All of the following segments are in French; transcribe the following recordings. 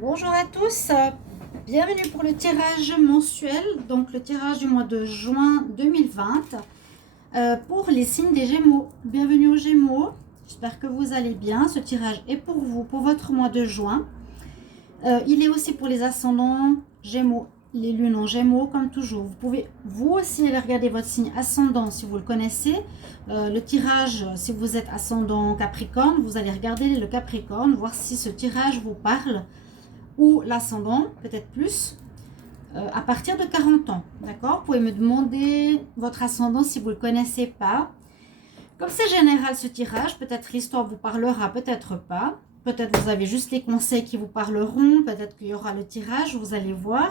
Bonjour à tous, bienvenue pour le tirage mensuel, donc le tirage du mois de juin 2020 pour les signes des Gémeaux. Bienvenue aux Gémeaux, j'espère que vous allez bien. Ce tirage est pour vous, pour votre mois de juin. Il est aussi pour les ascendants Gémeaux, les lunes en Gémeaux comme toujours. Vous pouvez vous aussi aller regarder votre signe ascendant si vous le connaissez. Le tirage, si vous êtes ascendant Capricorne, vous allez regarder le Capricorne, voir si ce tirage vous parle, ou l'ascendant, peut-être plus, à partir de 40 ans. D'accord? Vous pouvez me demander votre ascendant si vous ne le connaissez pas. Comme c'est général ce tirage, peut-être l'histoire vous parlera, peut-être pas. Peut-être vous avez juste les conseils qui vous parleront, peut-être qu'il y aura le tirage, vous allez voir.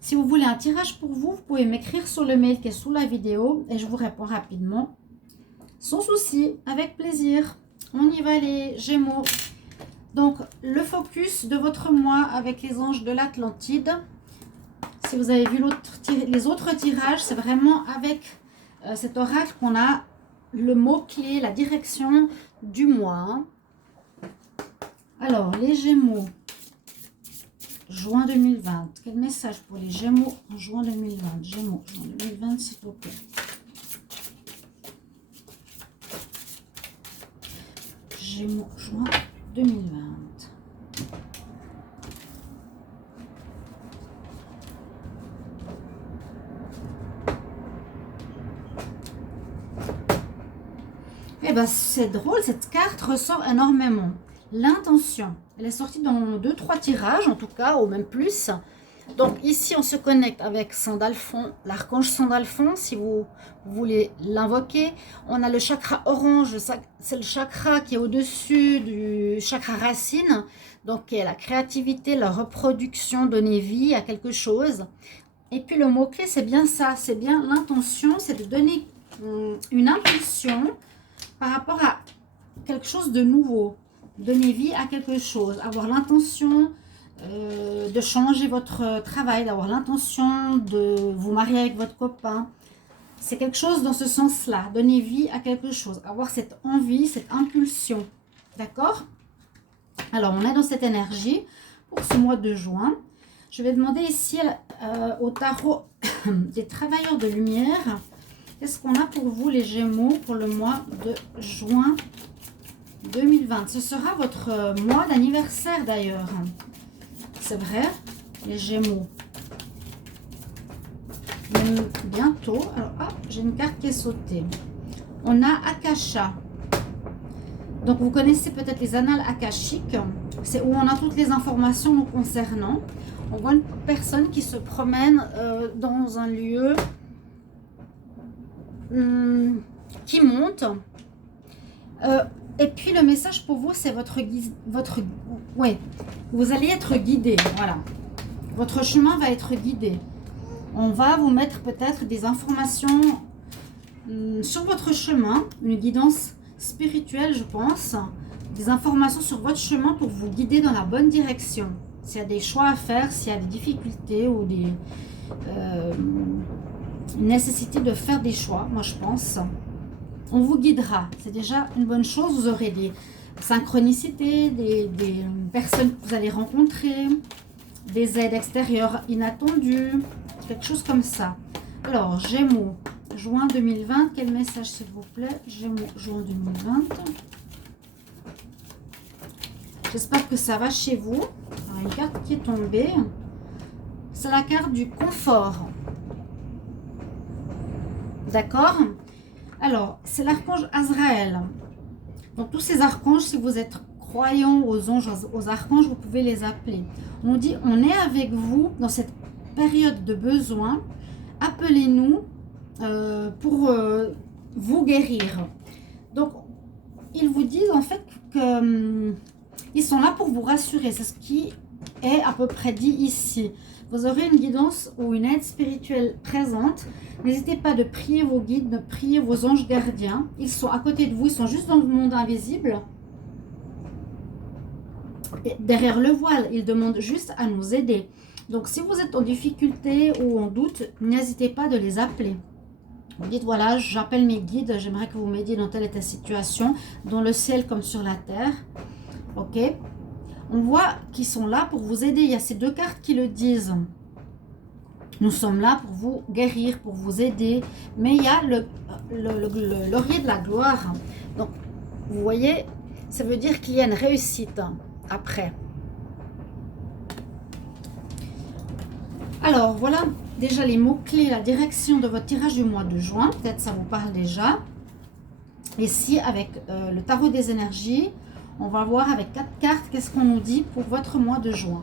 Si vous voulez un tirage pour vous, vous pouvez m'écrire sur le mail qui est sous la vidéo et je vous réponds rapidement. Sans souci, avec plaisir. On y va les Gémeaux. Donc, le focus de votre mois avec les anges de l'Atlantide. Si vous avez vu les autres tirages, c'est vraiment avec cet oracle qu'on a le mot-clé, la direction du mois. Alors, les Gémeaux, juin 2020. Quel message pour les Gémeaux en juin 2020? Gémeaux, juin 2020, s'il vous plaît. Gémeaux, juin 2020. Eh ben, c'est drôle, cette carte ressort énormément. L'intention, elle est sortie dans 2-3 tirages, en tout cas, ou même plus. Donc ici, on se connecte avec Sandalphon, l'archange Sandalphon, si vous voulez l'invoquer. On a le chakra orange, c'est le chakra qui est au-dessus du chakra racine, donc qui est la créativité, la reproduction, donner vie à quelque chose. Et puis le mot-clé, c'est bien ça, c'est bien l'intention, c'est de donner une impulsion par rapport à quelque chose de nouveau, donner vie à quelque chose, avoir l'intention de changer votre travail, d'avoir l'intention de vous marier avec votre copain. C'est quelque chose dans ce sens-là, donner vie à quelque chose, avoir cette envie, cette impulsion. D'accord? Alors, on est dans cette énergie pour ce mois de juin. Je vais demander ici au tarot des travailleurs de lumière. Qu'est-ce qu'on a pour vous, les Gémeaux, pour le mois de juin 2020? Ce sera votre mois d'anniversaire, d'ailleurs. C'est vrai, les Gémeaux. Même bientôt. Alors, j'ai une carte qui est sautée. On a Akasha. Donc, vous connaissez peut-être les annales akashiques. C'est où on a toutes les informations nous concernant. On voit une personne qui se promène dans un lieu qui monte. Et puis le message pour vous, c'est ouais, vous allez être guidé. Voilà, votre chemin va être guidé. On va vous mettre peut-être des informations sur votre chemin, une guidance spirituelle, je pense, des informations sur votre chemin pour vous guider dans la bonne direction. S'il y a des choix à faire, s'il y a des difficultés ou des nécessité de faire des choix, moi je pense, on vous guidera. C'est déjà une bonne chose. Vous aurez des synchronicités, des personnes que vous allez rencontrer, des aides extérieures inattendues, quelque chose comme ça. Alors, Gémeaux, juin 2020, quel message s'il vous plaît? Gémeaux, juin 2020. J'espère que ça va chez vous. Alors, une carte qui est tombée, c'est la carte du confort. D'accord? Alors, c'est l'archange Azraël. Donc, tous ces archanges, si vous êtes croyant aux anges, aux archanges, vous pouvez les appeler. On dit, on est avec vous dans cette période de besoin. Appelez-nous pour vous guérir. Donc, ils vous disent en fait qu'ils sont là pour vous rassurer. C'est ce qui est à peu près dit ici. Vous aurez une guidance ou une aide spirituelle présente. N'hésitez pas de prier vos guides, de prier vos anges gardiens. Ils sont à côté de vous, ils sont juste dans le monde invisible. Et derrière le voile, ils demandent juste à nous aider. Donc si vous êtes en difficulté ou en doute, n'hésitez pas de les appeler. Vous dites voilà, j'appelle mes guides, j'aimerais que vous m'aidiez dans telle et telle situation, dans le ciel comme sur la terre. Ok? On voit qu'ils sont là pour vous aider. Il y a ces deux cartes qui le disent. Nous sommes là pour vous guérir, pour vous aider. Mais il y a le laurier de la gloire. Donc, vous voyez, ça veut dire qu'il y a une réussite après. Alors, voilà déjà les mots-clés, la direction de votre tirage du mois de juin. Peut-être ça vous parle déjà. Ici, avec le tarot des énergies, on va voir avec 4 cartes qu'est-ce qu'on nous dit pour votre mois de juin.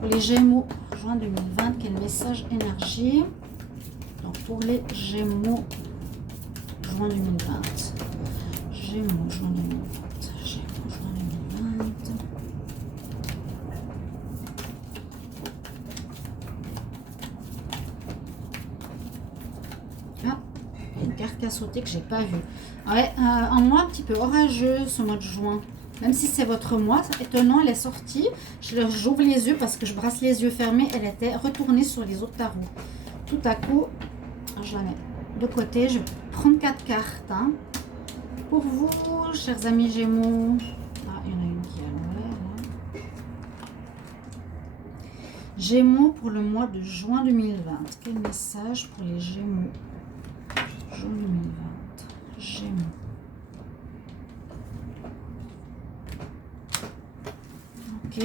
Pour les Gémeaux, juin 2020, quel message énergie? Donc, pour les Gémeaux, juin 2020. Gémeaux, juin 2020. Gémeaux, juin 2020. Ah, une carte qui a sauté que j'ai pas vue. Ouais, un mois un petit peu orageux ce mois de juin. Même si c'est votre mois, étonnant, elle est sortie. J'ouvre les yeux parce que je brasse les yeux fermés. Elle était retournée sur les autres tarots. Tout à coup, je la mets de côté. Je vais prendre 4 cartes. Hein. Pour vous, chers amis Gémeaux. Ah, il y en a une qui est à l'envers. Hein. Gémeaux pour le mois de juin 2020. Quel message pour les Gémeaux? Juin 2020. Gémeaux. Ok.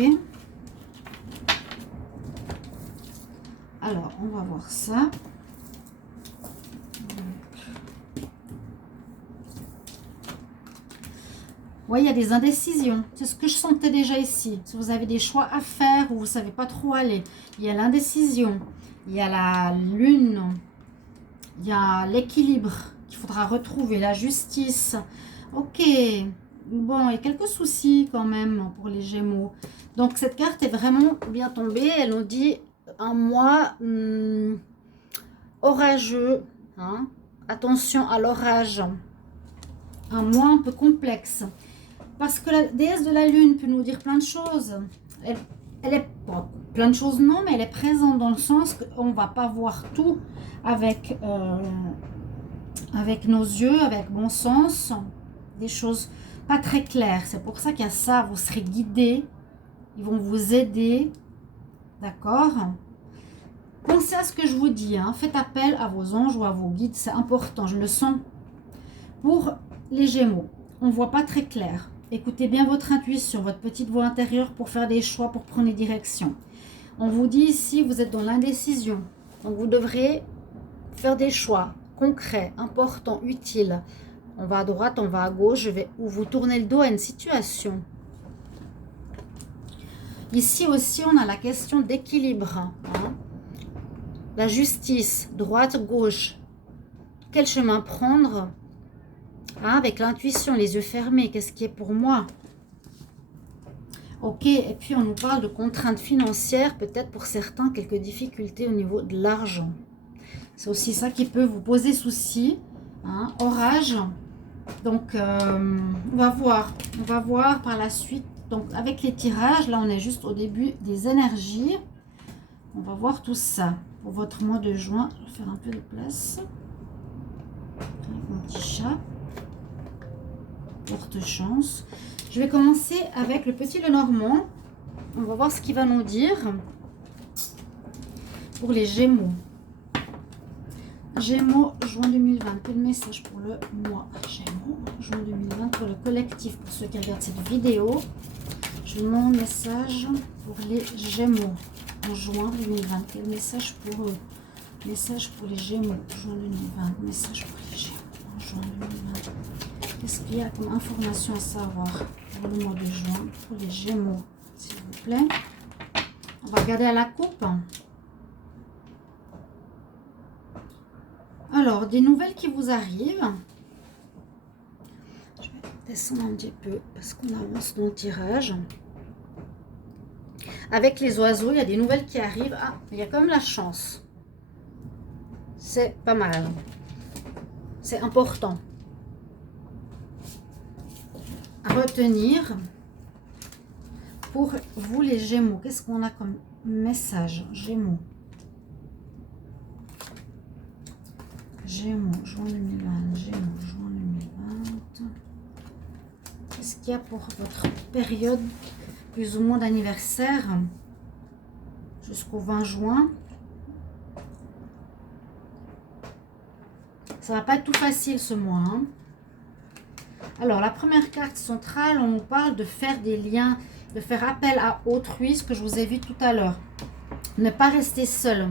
Alors, on va voir ça. Oui, il y a des indécisions. C'est ce que je sentais déjà ici. Si vous avez des choix à faire ou vous ne savez pas trop aller, il y a l'indécision, il y a la lune, il y a l'équilibre qu'il faudra retrouver, la justice. Ok. Bon, il y a quelques soucis quand même pour les Gémeaux. Donc, cette carte est vraiment bien tombée. Elle nous dit un mois orageux. Hein. Attention à l'orage. Un mois un peu complexe. Parce que la déesse de la lune peut nous dire plein de choses. Elle est pas plein de choses, non, mais elle est présente dans le sens qu'on ne va pas voir tout avec nos yeux, avec bon sens. Des choses pas très claires. C'est pour ça qu'il y a ça. Vous serez guidés. Ils vont vous aider. D'accord? Pensez à ce que je vous dis. Hein. Faites appel à vos anges ou à vos guides. C'est important. Je le sens. Pour les Gémeaux, on ne voit pas très clair. Écoutez bien votre intuition, votre petite voix intérieure pour faire des choix, pour prendre des directions. On vous dit ici, vous êtes dans l'indécision. Donc, vous devrez faire des choix concrets, importants, utiles. On va à droite, on va à gauche, ou vous tournez le dos à une situation. Ici aussi, on a la question d'équilibre. Hein. La justice, droite, gauche. Quel chemin prendre? Ah, avec l'intuition, les yeux fermés, qu'est-ce qui est pour moi? Ok, et puis on nous parle de contraintes financières, peut-être pour certains, quelques difficultés au niveau de l'argent. C'est aussi ça qui peut vous poser souci. Hein, orage. Donc, on va voir par la suite. Donc, avec les tirages, là, on est juste au début des énergies. On va voir tout ça pour votre mois de juin. Je vais faire un peu de place. Avec mon petit chat. Porte chance. Je vais commencer avec le petit Lenormand. On va voir ce qu'il va nous dire pour les Gémeaux. Gémeaux, juin 2020. Quel message pour le mois Gémeaux, juin 2020 pour le collectif, pour ceux qui regardent cette vidéo. Je demande message pour les Gémeaux en juin 2020. Quel message pour eux? Message pour les Gémeaux, juin 2020. Message pour les Gémeaux en juin 2020. Qu'est-ce qu'il y a comme information à savoir pour le mois de juin pour les Gémeaux, s'il vous plaît? On va regarder à la coupe. Alors, des nouvelles qui vous arrivent. Je vais descendre un petit peu parce qu'on avance dans le tirage. Avec les oiseaux, il y a des nouvelles qui arrivent. Ah, il y a comme la chance. C'est pas mal. C'est important. À retenir pour vous les Gémeaux. Qu'est-ce qu'on a comme message? Gémeaux. Gémeaux, juin 2020. Gémeaux, juin 2020. Qu'est-ce qu'il y a pour votre période plus ou moins d'anniversaire jusqu'au 20 juin. Ça va pas être tout facile ce mois. Hein. Alors, la première carte centrale, on nous parle de faire des liens, de faire appel à autrui, ce que je vous ai vu tout à l'heure. Ne pas rester seul.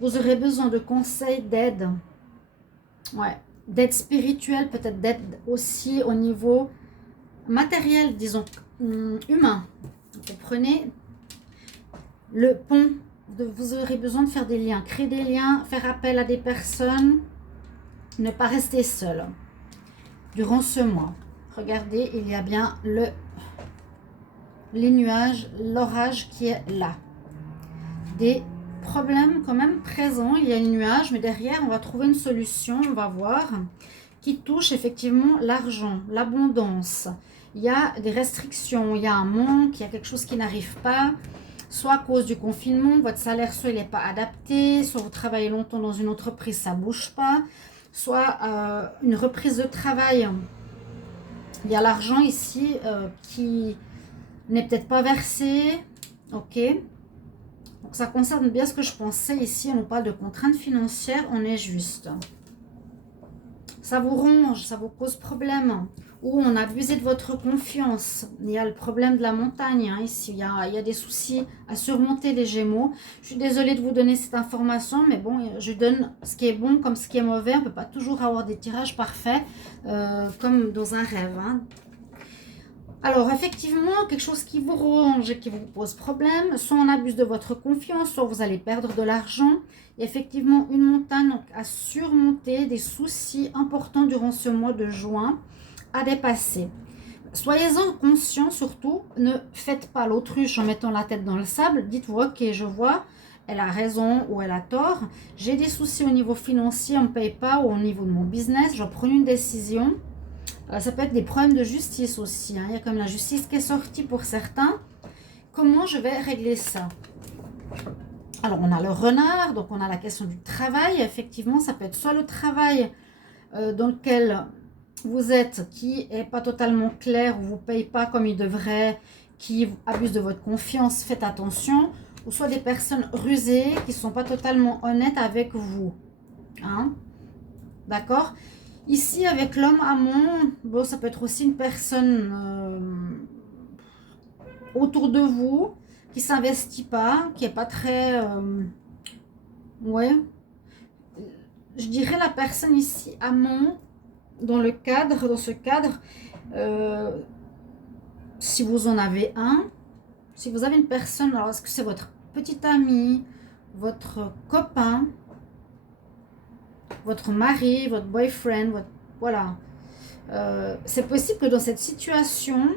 Vous aurez besoin de conseils, d'aide. Ouais, d'aide spirituelle, peut-être d'aide aussi au niveau matériel, disons, humain. Vous prenez le pont, vous aurez besoin de faire des liens, créer des liens, faire appel à des personnes, ne pas rester seul durant ce mois. Regardez, il y a bien les nuages, l'orage qui est là. Des problèmes quand même présents, il y a les nuages, mais derrière, on va trouver une solution, on va voir, qui touche effectivement l'argent, l'abondance. Il y a des restrictions, il y a un manque, il y a quelque chose qui n'arrive pas, soit à cause du confinement, votre salaire, soit il n'est pas adapté, soit vous travaillez longtemps dans une entreprise, ça ne bouge pas, soit une reprise de travail. Il y a l'argent ici qui n'est peut-être pas versé, ok. Donc ça concerne bien ce que je pensais ici, on nous parle de contraintes financières, on est juste. Ça vous ronge, ça vous cause problème. Ou on a abusé de votre confiance. Il y a le problème de la montagne, hein, ici. Il y a des soucis à surmonter les Gémeaux. Je suis désolée de vous donner cette information, mais bon, je donne ce qui est bon comme ce qui est mauvais. On ne peut pas toujours avoir des tirages parfaits, comme dans un rêve. Hein. Alors, effectivement, quelque chose qui vous ronge et qui vous pose problème, soit on abuse de votre confiance, soit vous allez perdre de l'argent. Il y a effectivement une montagne donc, à surmonter, des soucis importants durant ce mois de juin à dépasser. Soyez-en conscients surtout, ne faites pas l'autruche en mettant la tête dans le sable. Dites-vous, ok, je vois, elle a raison ou elle a tort. J'ai des soucis au niveau financier, on ne me paye pas, ou au niveau de mon business, je prends une décision. Ça peut être des problèmes de justice aussi. Hein. Il y a comme la justice qui est sortie pour certains. Comment je vais régler ça? Alors, on a le renard, donc on a la question du travail. Effectivement, ça peut être soit le travail dans lequel vous êtes qui n'est pas totalement clair, ou vous ne paye pas comme il devrait, qui abuse de votre confiance, faites attention. Ou soit des personnes rusées qui ne sont pas totalement honnêtes avec vous. Hein? D'accord? Ici, avec l'homme amant, bon, ça peut être aussi une personne autour de vous qui ne s'investit pas, qui n'est pas très... ouais. Je dirais la personne ici, amant, dans ce cadre, si vous en avez un, si vous avez une personne, alors est-ce que c'est votre petit ami, votre copain, votre mari, votre boyfriend, voilà. C'est possible que dans cette situation,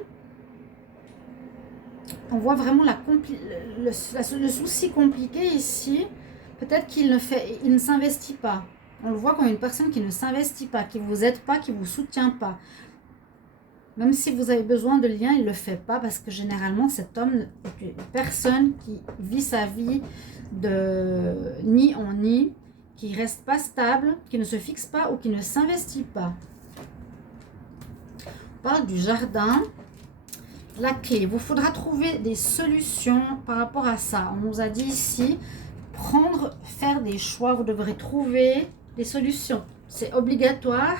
on voit vraiment le souci compliqué ici. Peut-être qu'il ne s'investit pas. On le voit comme une personne qui ne s'investit pas, qui ne vous aide pas, qui ne vous soutient pas. Même si vous avez besoin de lien, il ne le fait pas parce que généralement, cet homme est une personne qui vit sa vie de ni en ni, qui ne reste pas stable, qui ne se fixe pas ou qui ne s'investit pas. On parle du jardin. La clé, il vous faudra trouver des solutions par rapport à ça. On nous a dit ici, faire des choix, vous devrez trouver des solutions. C'est obligatoire,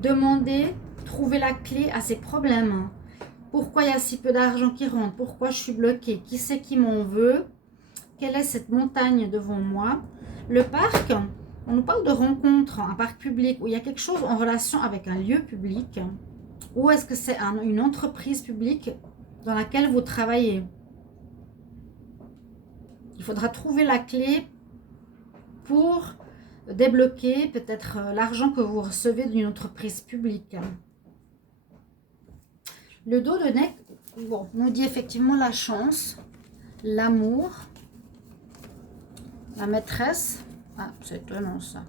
demander, trouver la clé à ces problèmes. Pourquoi il y a si peu d'argent qui rentre? Pourquoi je suis bloquée? Qui c'est qui m'en veut? Quelle est cette montagne devant moi? Le parc, on nous parle de rencontre, un parc public où il y a quelque chose en relation avec un lieu public. Ou est-ce que c'est une entreprise publique dans laquelle vous travaillez? Il faudra trouver la clé pour débloquer peut-être l'argent que vous recevez d'une entreprise publique. Le dos de nez, bon, nous dit effectivement la chance, l'amour, la maîtresse. Ah, c'est étonnant ça.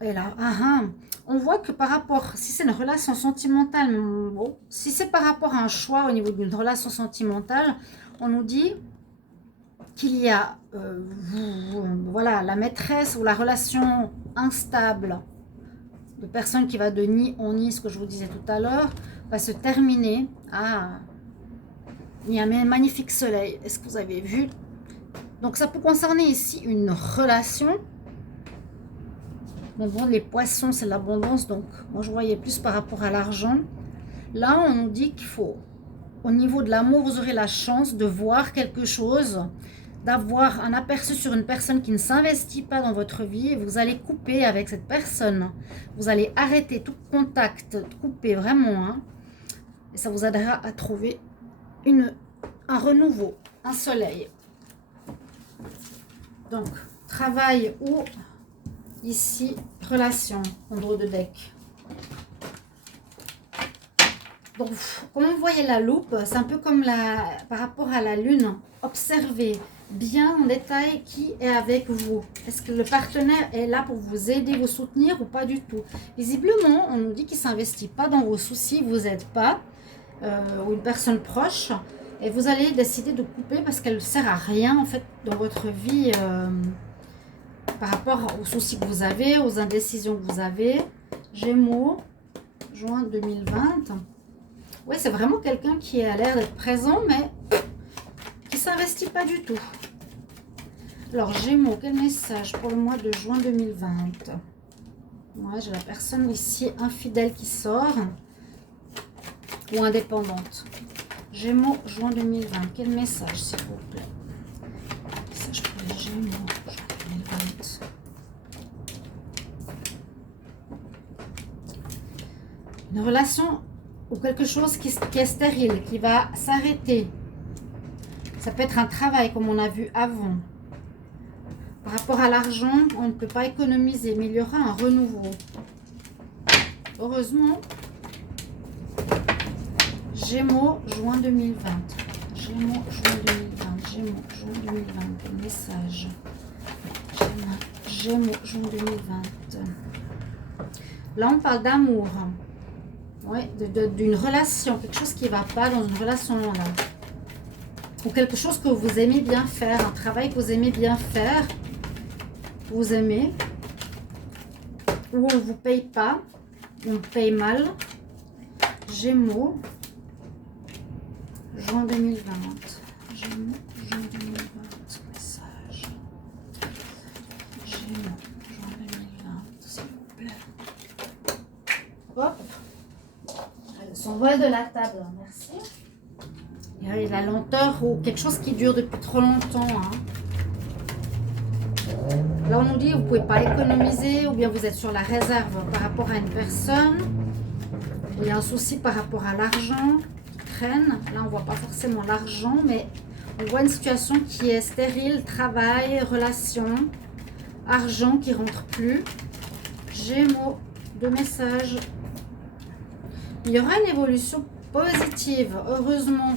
Et là, on voit que par rapport, si c'est une relation sentimentale, bon, si c'est par rapport à un choix au niveau d'une relation sentimentale, on nous dit qu'il y a voilà, la maîtresse ou la relation instable de personne qui va de ni en ni, ce que je vous disais tout à l'heure, va se terminer. Ah, Il y a un magnifique soleil. Est-ce que vous avez vu? Donc, ça peut concerner ici une relation. Bon, les poissons, c'est l'abondance. Donc, moi, je voyais plus par rapport à l'argent. Là, on nous dit qu'il faut, au niveau de l'amour, vous aurez la chance de voir quelque chose, d'avoir un aperçu sur une personne qui ne s'investit pas dans votre vie. Et vous allez couper avec cette personne. Vous allez arrêter tout contact, couper vraiment. Hein, et ça vous aidera à trouver un renouveau, un soleil. Donc, travail ou ici, relation, en dos de deck. Donc, comme vous voyez la loupe, c'est un peu comme par rapport à la lune. Observez bien en détail qui est avec vous. Est-ce que le partenaire est là pour vous aider, vous soutenir ou pas du tout? Visiblement, on nous dit qu'il ne s'investit pas dans vos soucis, vous n'êtes pas, ou une personne proche. Et vous allez décider de couper parce qu'elle ne sert à rien en fait dans votre vie par rapport aux soucis que vous avez, aux indécisions que vous avez. Gémeaux, juin 2020. Oui, c'est vraiment quelqu'un qui a l'air d'être présent, mais qui ne s'investit pas du tout. Alors, Gémeaux, quel message pour le mois de juin 2020? Moi, j'ai la personne ici infidèle qui sort ou indépendante. Gémeaux, juin 2020. Quel message, s'il vous plaît? Message pour les Gémeaux, juin 2020. Une relation ou quelque chose qui est stérile, qui va s'arrêter. Ça peut être un travail comme on a vu avant. Par rapport à l'argent, on ne peut pas économiser, mais il y aura un renouveau. Heureusement, Gémeaux, juin 2020. Gémeaux, juin 2020. Gémeaux, juin 2020. Quel message? Gémeaux, juin 2020. Là, on parle d'amour. Oui, d'une relation, quelque chose qui ne va pas dans une relation là. Ou quelque chose que vous aimez bien faire, un travail que vous aimez bien faire, vous aimez, ou on ne vous paye pas, on paye mal. Gémeaux, juin 2020. Gémeaux, juin 2020. Message. Gémeaux, juin 2020, s'il vous plaît. Hop. Elle s'envole de la table, merci. Et la lenteur ou quelque chose qui dure depuis trop longtemps. Hein. Là, on nous dit que vous ne pouvez pas économiser ou bien vous êtes sur la réserve par rapport à une personne. Il y a un souci par rapport à l'argent qui traîne. Là, on ne voit pas forcément l'argent, mais on voit une situation qui est stérile, travail, relation, argent qui ne rentre plus. Gémeaux, 2 messages. Il y aura une évolution positive, heureusement.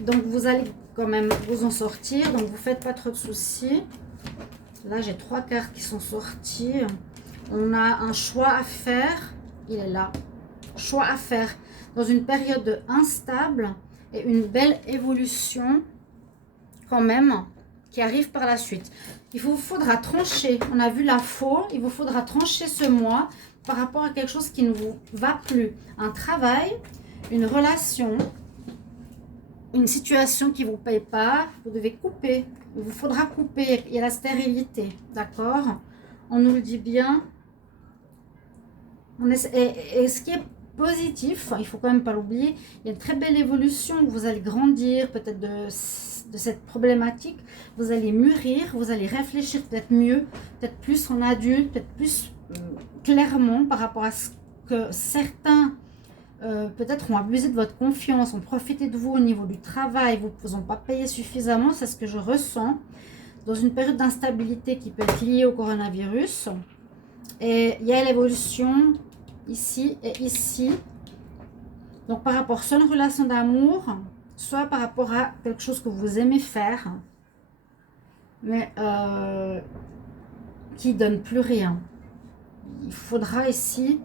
Donc, vous allez quand même vous en sortir. Donc, vous ne faites pas trop de soucis. Là, j'ai 3 cartes qui sont sorties. On a un choix à faire. Il est là. Choix à faire dans une période instable et une belle évolution quand même qui arrive par la suite. Il vous faudra trancher. On a vu la faux. Il vous faudra trancher ce mois par rapport à quelque chose qui ne vous va plus. Un travail, une relation, une situation qui ne vous paye pas. Vous devez couper. Il vous faudra couper. Il y a la stérilité. D'accord? On nous le dit bien. Et ce qui est positif, il ne faut quand même pas l'oublier, il y a une très belle évolution. Vous allez grandir peut-être de cette problématique. Vous allez mûrir. Vous allez réfléchir peut-être mieux, peut-être plus en adulte, peut-être plus clairement par rapport à ce que certains peut-être ont abusé de votre confiance, ont profité de vous au niveau du travail, vous ont pas payé suffisamment, c'est ce que je ressens dans une période d'instabilité qui peut être liée au coronavirus. Et il y a l'évolution ici et ici. Donc par rapport soit à une relation d'amour, soit par rapport à quelque chose que vous aimez faire, mais qui donne plus rien. Il faudra ici,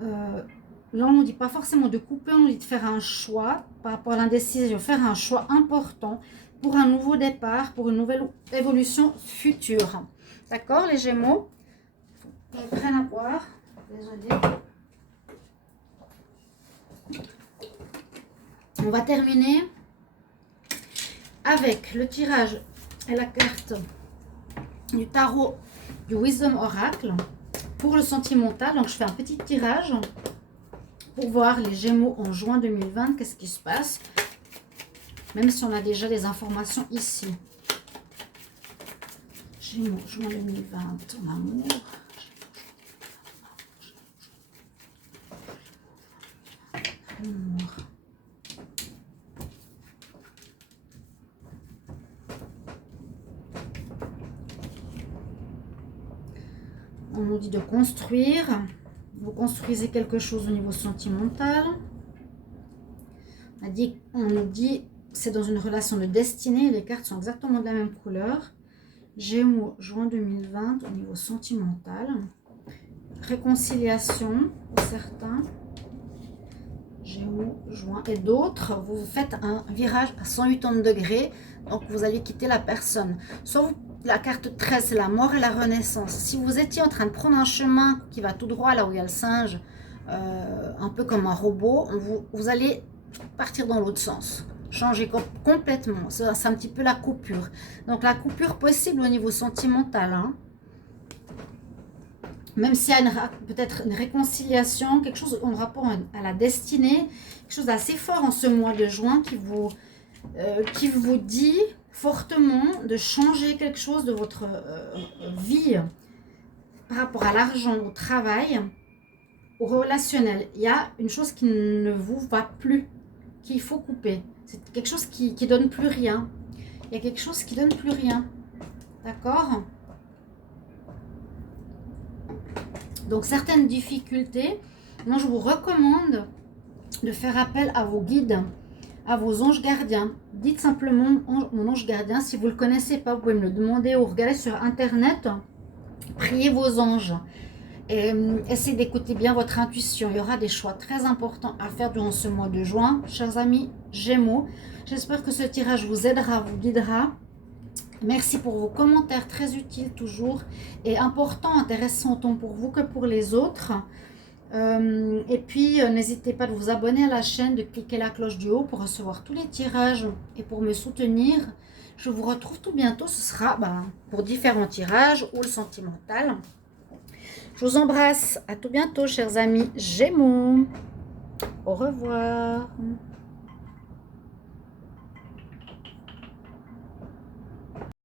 là on ne dit pas forcément de couper, on nous dit de faire un choix par rapport à l'indécision, faire un choix important pour un nouveau départ, pour une nouvelle évolution future. D'accord les Gémeaux? Je prenne à boire, désolée. On va terminer avec le tirage et la carte du tarot du Wisdom Oracle pour le sentimental. Donc je fais un petit tirage pour voir les Gémeaux en juin 2020, qu'est-ce qui se passe, même si on a déjà les informations ici. Gémeaux, juin 2020, en amour. Amour. On nous dit de construire. Vous construisez quelque chose au niveau sentimental. On nous dit c'est dans une relation de destinée. Les cartes sont exactement de la même couleur. Gémeaux, juin 2020 au niveau sentimental. Réconciliation pour certains. Gémeaux, juin et d'autres. Vous faites un virage à 180 degrés. Donc vous allez quitter la personne. Soit vous, la carte 13, c'est la mort et la renaissance. Si vous étiez en train de prendre un chemin qui va tout droit là où il y a le singe, un peu comme un robot, vous allez partir dans l'autre sens. Changer complètement. C'est un petit peu la coupure. Donc la coupure possible au niveau sentimental. Hein. Même s'il y a peut-être une réconciliation, quelque chose en rapport à la destinée, quelque chose d'assez fort en ce mois de juin qui vous dit fortement de changer quelque chose de votre vie par rapport à l'argent, au travail, au relationnel. Il y a une chose qui ne vous va plus, qu'il faut couper. C'est quelque chose qui donne plus rien. Il y a quelque chose qui donne plus rien. D'accord ? Donc certaines difficultés, moi je vous recommande de faire appel à vos guides, à vos anges gardiens. Dites simplement mon ange gardien. Si vous ne le connaissez pas, vous pouvez me le demander ou regarder sur internet. Priez vos anges et essayez d'écouter bien votre intuition. Il y aura des choix très importants à faire durant ce mois de juin. Chers amis Gémeaux, j'espère que ce tirage vous aidera, vous guidera. Merci pour vos commentaires très utiles toujours et importants, intéressants autant pour vous que pour les autres. Et puis, n'hésitez pas de vous abonner à la chaîne, de cliquer la cloche du haut pour recevoir tous les tirages et pour me soutenir. Je vous retrouve tout bientôt. Ce sera pour différents tirages ou le sentimental. Je vous embrasse. À tout bientôt, chers amis Gémeaux. Au revoir.